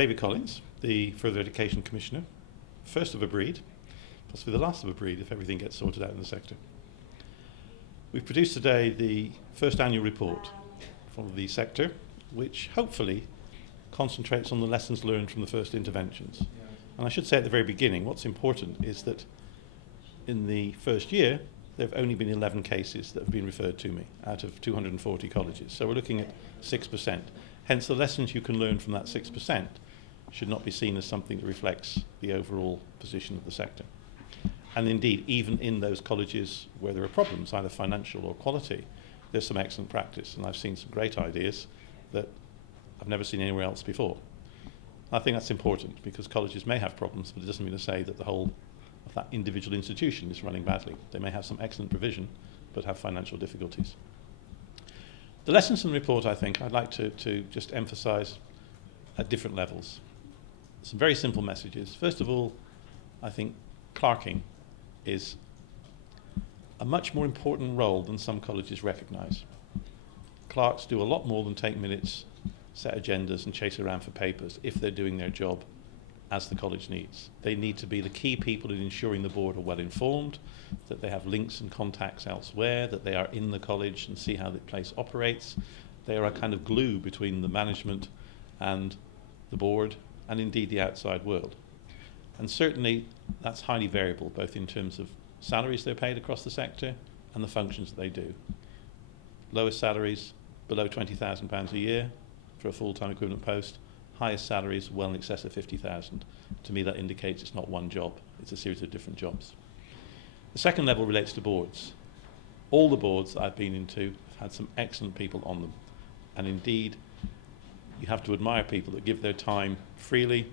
David Collins, the Further Education Commissioner, first of a breed, possibly the last of a breed if everything gets sorted out in the sector. We've produced today the first annual report from the sector, which hopefully concentrates on the lessons learned from the first interventions. And I should say at the very beginning, what's important is that in the first year, there have only been 11 cases that have been referred to me out of 240 colleges. So we're looking at 6%. Hence, the lessons you can learn from that 6% should not be seen as something that reflects the overall position of the sector. And indeed, even in those colleges where there are problems, either financial or quality, there's some excellent practice. And I've seen some great ideas that I've never seen anywhere else before. I think that's important because colleges may have problems, but it doesn't mean to say that the whole of that individual institution is running badly. They may have some excellent provision, but have financial difficulties. The lessons from the report, I think, I'd like to just emphasise at different levels. Some very simple messages. First of all, I think clerking is a much more important role than some colleges recognise. Clerks do a lot more than take minutes, set agendas and chase around for papers if they're doing their job as the college needs. They need to be the key people in ensuring the board are well informed, that they have links and contacts elsewhere, that they are in the college and see how the place operates. They are a kind of glue between the management and the board and indeed the outside world. And certainly that's highly variable, both in terms of salaries they're paid across the sector and the functions that they do. Lowest salaries below £20,000 a year for a full-time equivalent post, highest salaries well in excess of 50,000. To me that indicates it's not one job, it's a series of different jobs. The second level relates to boards. All the boards I've been into have had some excellent people on them, and indeed you have to admire people that give their time freely,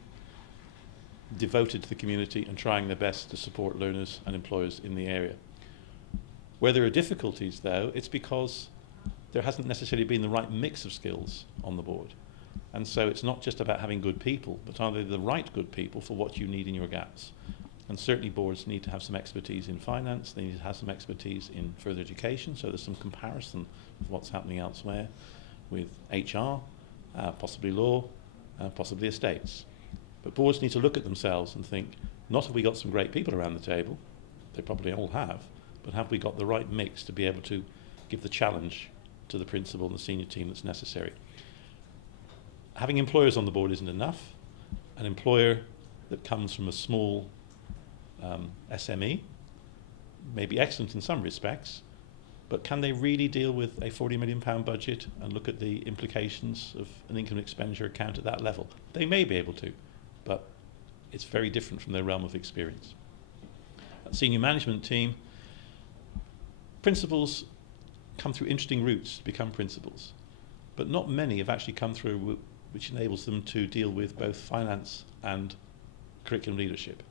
devoted to the community and trying their best to support learners and employers in the area. Where there are difficulties though, it's because there hasn't necessarily been the right mix of skills on the board. And so it's not just about having good people, but are they the right good people for what you need in your gaps? And certainly boards need to have some expertise in finance, they need to have some expertise in further education, so there's some comparison of what's happening elsewhere with HR, possibly law, possibly estates. But boards need to look at themselves and think, not have we got some great people around the table, they probably all have, but have we got the right mix to be able to give the challenge to the principal and the senior team that's necessary. Having employers on the board isn't enough. An employer that comes from a small SME may be excellent in some respects, but can they really deal with a £40 million budget and look at the implications of an income and expenditure account at that level? They may be able to, but it's very different from their realm of experience. That senior management team, principals come through interesting routes to become principals, but not many have actually come through which enables them to deal with both finance and curriculum leadership.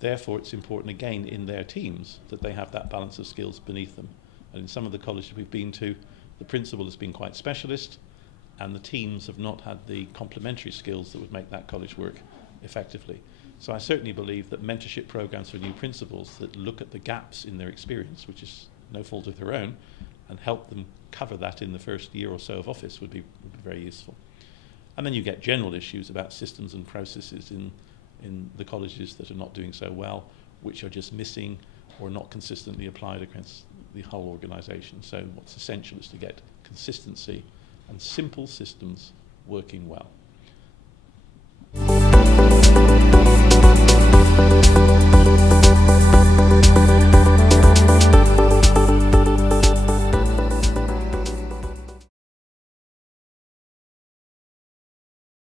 Therefore, it's important again in their teams that they have that balance of skills beneath them. And in some of the colleges we've been to, the principal has been quite specialist and the teams have not had the complementary skills that would make that college work effectively. So I certainly believe that mentorship programs for new principals that look at the gaps in their experience, which is no fault of their own, and help them cover that in the first year or so of office would be very useful. And then you get general issues about systems and processes in the colleges that are not doing so well, which are just missing or not consistently applied against the whole organisation. So what's essential is to get consistency and simple systems working well.